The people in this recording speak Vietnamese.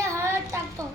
पाण्यामध्ये हळद टाकतो